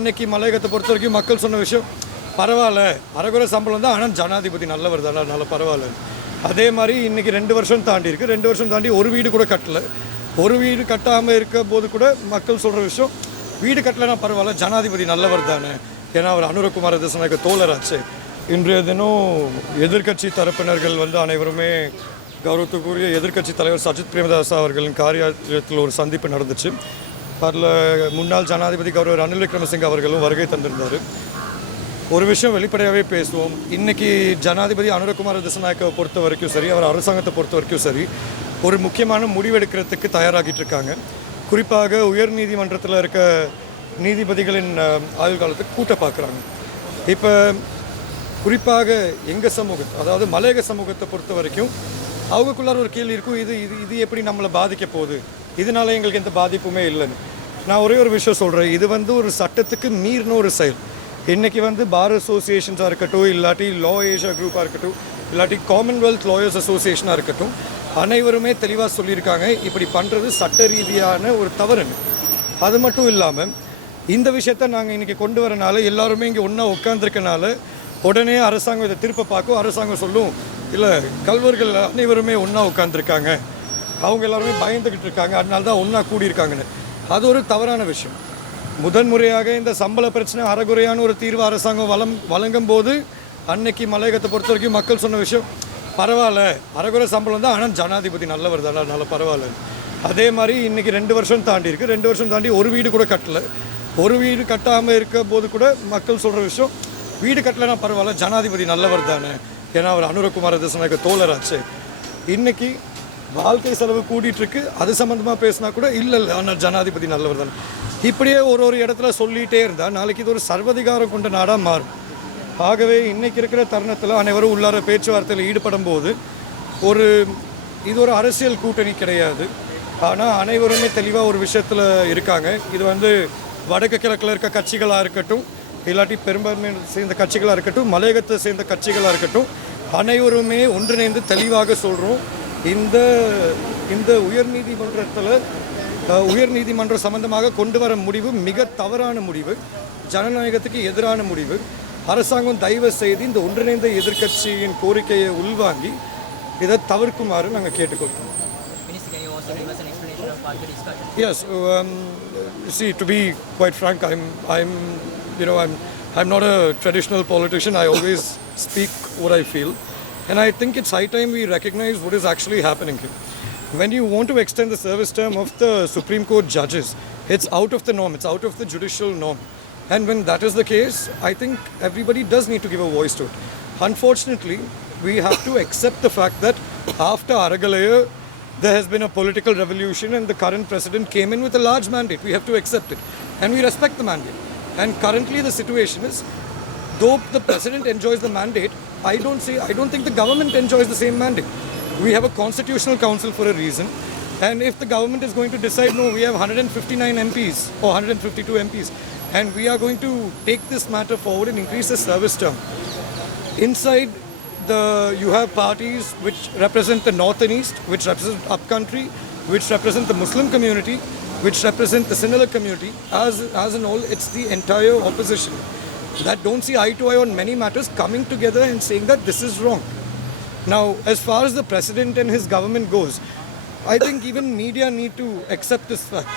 அன்னைக்கு மலையகத்தை பொறுத்த வரைக்கும் மக்கள் சொன்ன விஷயம் பரவாயில்ல, அரைகுறை சம்பளம் தான், ஆனால் ஜனாதிபதி நல்லவர் தானே, நல்ல பரவாயில்ல. அதே மாதிரி இன்றைக்கி 2 வருஷம் தாண்டி இருக்குது. 2 வருஷம் தாண்டி ஒரு வீடு கூட கட்டலை. ஒரு வீடு கட்டாமல் இருக்க போது கூட மக்கள் சொல்கிற விஷயம் வீடு கட்டலைன்னா பரவாயில்ல, ஜனாதிபதி நல்லவர் தானே, ஏன்னா அவர் அனுரகுமார திசாநாயக்க தோழராச்சு. இன்றைய தினம் எதிர்க்கட்சி தரப்பினர்கள் அனைவருமே கௌரவத்துக்குரிய எதிர்க்கட்சி தலைவர் சஜித் பிரேமதாஸ் அவர்களின் காரியத்தில் ஒரு சந்திப்பு நடந்துச்சு. அதில் முன்னாள் ஜனாதிபதி கௌரவர் ரணில் விக்ரமசிங்க அவர்களும் வருகை தந்திருந்தார். ஒரு விஷயம் வெளிப்படையாகவே பேசுவோம். இன்றைக்கி ஜனாதிபதி அனுரகுமார திசாநாயக்கவை பொறுத்த வரைக்கும் சரி, அவர் அரசாங்கத்தை பொறுத்த வரைக்கும் சரி, ஒரு முக்கியமான முடிவெடுக்கிறதுக்கு தயாராகிட்டு இருக்காங்க. குறிப்பாக உயர் நீதிமன்றத்தில் இருக்க நீதிபதிகளின் ஆயுள் காலத்துக்கு கூட்ட பார்க்குறாங்க. இப்போ குறிப்பாக எங்கள் சமூகத்தை, அதாவது மலையக சமூகத்தை பொறுத்த வரைக்கும் அவங்களுக்குள்ளார ஒரு கேள்வி இருக்கும், இது இது இது எப்படி நம்மளை பாதிக்க போகுது, இதனால எங்களுக்கு எந்த பாதிப்புமே இல்லைன்னு. நான் ஒரே ஒரு விஷயம் சொல்கிறேன், இது ஒரு சட்டத்துக்கு மீறின ஒரு செயல். இன்றைக்கி பார் அசோசியேஷன்ஸாக இருக்கட்டும், இல்லாட்டி லா ஏஷியா குரூப்பாக இருக்கட்டும், இல்லாட்டி காமன்வெல்த் லாயர்ஸ் அசோசியேஷனாக இருக்கட்டும், அனைவருமே தெளிவாக சொல்லியிருக்காங்க இப்படி பண்ணுறது சட்ட ரீதியான ஒரு தவறுன்னு. அது மட்டும் இல்லாமல் இந்த விஷயத்த நாங்கள் இன்றைக்கி கொண்டு வரனால எல்லாருமே இங்கே ஒன்றா உட்காந்துருக்கனால உடனே அரசாங்கம் இதை திருப்ப பார்க்கும். அரசாங்கம் சொல்லும், இல்லை கல்வர்கள் அனைவருமே ஒன்றா உட்காந்துருக்காங்க, அவங்க எல்லாருமே பயந்துக்கிட்டு இருக்காங்க, அதனால தான் ஒன்றா கூடியிருக்காங்கன்னு. அது ஒரு தவறான விஷயம். முதன்முறையாக இந்த சம்பள பிரச்சனை அறகுறையான ஒரு தீர்வு அரசாங்கம் வழங்கும் போது அன்னைக்கு மலையகத்தை பொறுத்த வரைக்கும் மக்கள் சொன்ன விஷயம் பரவாயில்ல, அறகுறை சம்பளம் தான், ஆனால் ஜனாதிபதி நல்லவர் தானே, நல்ல பரவாயில்ல. அதே மாதிரி இன்றைக்கி 2 வருஷம் தாண்டி இருக்குது. 2 வருஷம் தாண்டி ஒரு வீடு கூட கட்டலை. ஒரு வீடு கட்டாமல் இருக்க போது கூட மக்கள் சொல்கிற விஷயம் வீடு கட்டலைன்னா பரவாயில்ல, ஜனாதிபதி நல்லவர் தானே, ஏன்னா அவர் அனுரகுமார திசாநாயக்க தோழராச்சு. இன்றைக்கி வாழ்க்கை செலவு கூட்டிகிட்ருக்கு, அது சம்மந்தமாக பேசினா கூட இல்லை ஆனால் ஜனாதிபதி நல்லவர் தானே. இப்படியே ஒரு இடத்துல சொல்லிகிட்டே இருந்தால் நாளைக்கு இது ஒரு சர்வதிகாரம் கொண்ட நாடாக மாறும். ஆகவே இன்றைக்கி இருக்கிற தருணத்தில் அனைவரும் உள்ளார பேச்சுவார்த்தையில் ஈடுபடும் போது இது ஒரு அரசியல் கூட்டணி கிடையாது. ஆனால் அனைவருமே தெளிவாக ஒரு விஷயத்தில் இருக்காங்க. இது வடக்கு கிழக்கில் இருக்க கட்சிகளாக இருக்கட்டும், இல்லாட்டி பெரும்பான்மை சேர்ந்த கட்சிகளாக இருக்கட்டும், மலையகத்தை சேர்ந்த கட்சிகளாக இருக்கட்டும், அனைவருமே ஒன்றிணைந்து தெளிவாக சொல்கிறோம், இந்த உயர்நீதிமன்றம் சம்பந்தமாக கொண்டு வர முடிவு மிக தவறான முடிவு, ஜனநாயகத்துக்கு எதிரான முடிவு. அரசாங்கம் தயவு செய்து இந்த ஒன்றிணைந்த எதிர்க்கட்சியின் கோரிக்கையை உள்வாங்கி இதை தவிர்க்குமாறு நாங்கள் கேட்டுக்கொள்கிறோம். Yes, see, to be quite frank, I'm not a traditional politician. I always speak what I feel, and I think it's high time we recognize what is actually happening here. When you want to extend the service term of the Supreme Court judges, it's out of the norm, it's out of the judicial norm. And when that is the case, I think everybody does need to give a voice to it. Unfortunately, we have to accept the fact that after Aragalaya, there has been a political revolution and the current president came in with a large mandate. We have to accept it. And we respect the mandate. And currently the situation is, though the president enjoys the mandate, I don't think the government enjoys the same mandate. We have a constitutional council for a reason. And if the government is going to decide, no, we have 159 MPs or 152 MPs, and we are going to take this matter forward and increase the service term. Inside you have parties which represent the north and east, which represent upcountry, which represent the Muslim community, which represent the Sinhala community. As in all, it's the entire opposition that don't see eye to eye on many matters coming together and saying that this is wrong. Now, as far as the president and his government goes, I think even media need to accept this fact.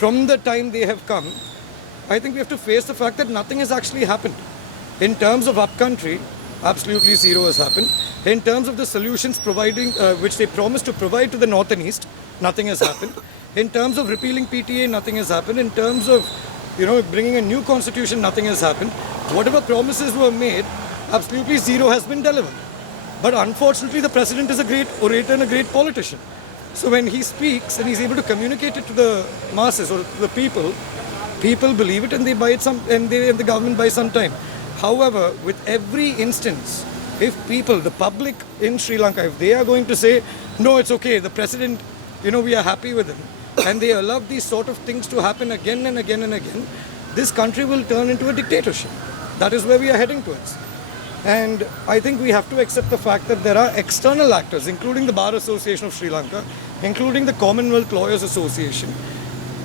From the time they have come, I think we have to face the fact that nothing has actually happened. In terms of upcountry, absolutely zero has happened. In terms of the solutions which they promised to provide to the north and east, nothing has happened. In terms of repealing PTA, nothing has happened. In terms of bringing a new constitution, nothing has happened. Whatever promises were made, absolutely zero has been delivered. But unfortunately, the president is a great orator and a great politician. So when he speaks and he's able to communicate it to the masses or to the people believe it and they buy it and the government buys some time. However, with every instance, if the public in Sri Lanka, if they are going to say, no, it's okay, the president, we are happy with him, and they allow these sort of things to happen again and again and again, this country will turn into a dictatorship. That is where we are heading towards. And I think we have to accept the fact that there are external actors, including the Bar Association of Sri Lanka, including the Commonwealth Lawyers Association,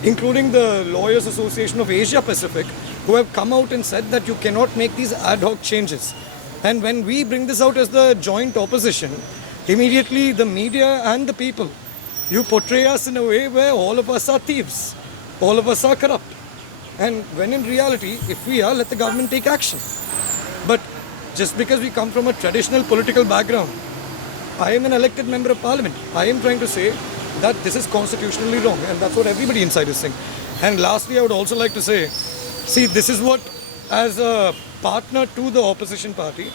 including the Lawyers Association of Asia Pacific, who have come out and said that you cannot make these ad hoc changes. And when we bring this out as the joint opposition, immediately the media and the people, you portray us in a way where all of us are thieves, all of us are corrupt. And when in reality, if we are, let the government take action. But just because we come from a traditional political background, I am an elected member of parliament. I am trying to say that this is constitutionally wrong, and that's what everybody inside is saying. And lastly, I would also like to say, see, this is what, as a partner to the opposition party,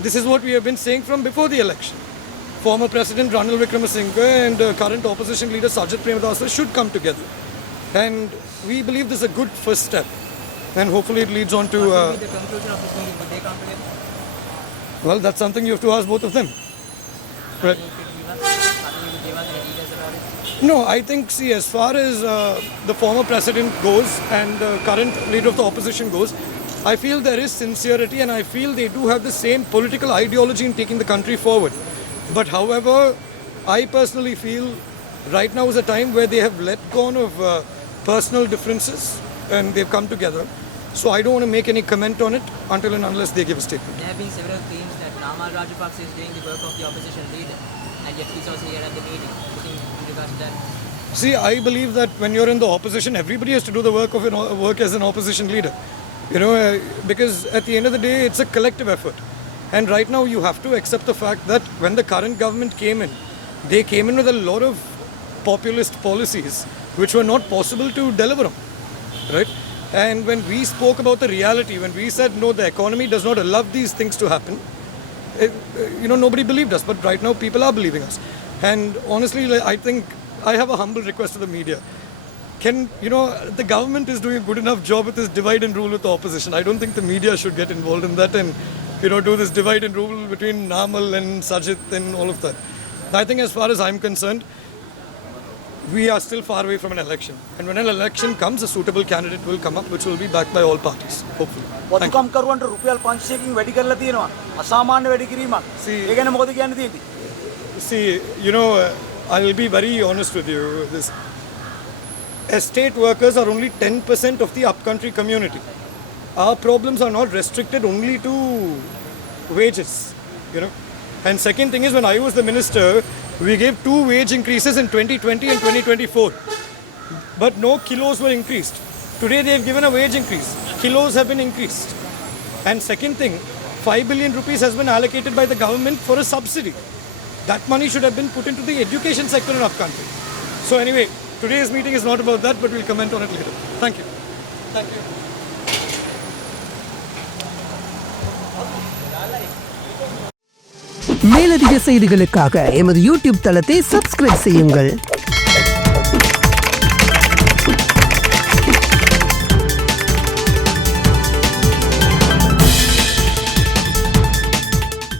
this is what we have been saying from before the election. Former President Ranil Wickremesinghe and current opposition leader Sajid Premadasa should come together. And we believe this is a good first step. And hopefully it leads on to... What will be the conclusion of this meeting? Would they come together? Well, that's something you have to ask both of them. Right. No, I think, see, as far as the former president goes and the current leader of the opposition goes, I feel there is sincerity and I feel they do have the same political ideology in taking the country forward. But however, I personally feel right now is a time where they have let go of personal differences and they've come together. So I don't want to make any comment on it until and unless they give a statement. There have been several claims that Namal Rajapaksa is doing the work of the opposition leader, and yet he's also here at the meeting. Looking in regards to that. See, I believe that when you're in the opposition, everybody has to do the work as an opposition leader. You know, because at the end of the day, it's a collective effort. And right now, you have to accept the fact that when the current government came in, they came in with a lot of populist policies which were not possible to deliver on, right? And when we spoke about the reality, when we said, no, the economy does not allow these things to happen, nobody believed us. But right now, people are believing us. And honestly, I think I have a humble request to the media. The government is doing a good enough job with this divide and rule with the opposition. I don't think the media should get involved in that and, do this divide and rule between Namal and Sajid and all of that. I think as far as I'm concerned, we are still far away from an election. And when an election comes, a suitable candidate will come up, which will be backed by all parties, hopefully. Thank you. Rupial panchseking වැඩි කරලා තියෙනවා. අසාමාන්‍ය වැඩි කිරීමක්. ඒ ගැන මොකද කියන්න තියෙන්නේ? See, I'll be very honest with you. This estate workers are only 10% of the upcountry community. Our problems are not restricted only to wages, And second thing is, when I was the minister, we gave 2 wage increases in 2020 and 2024. But no kilos were increased. Today they have given a wage increase. Kilos have been increased. And second thing, 5 billion rupees has been allocated by the government for a subsidy. That money should have been put into the education sector in our country. So anyway, today's meeting is not about that, but we'll comment on it later. Thank you. Thank you. மேலதிக செய்திகளுக்காக எமது YouTube தளத்தை subscribe செய்யுங்கள்.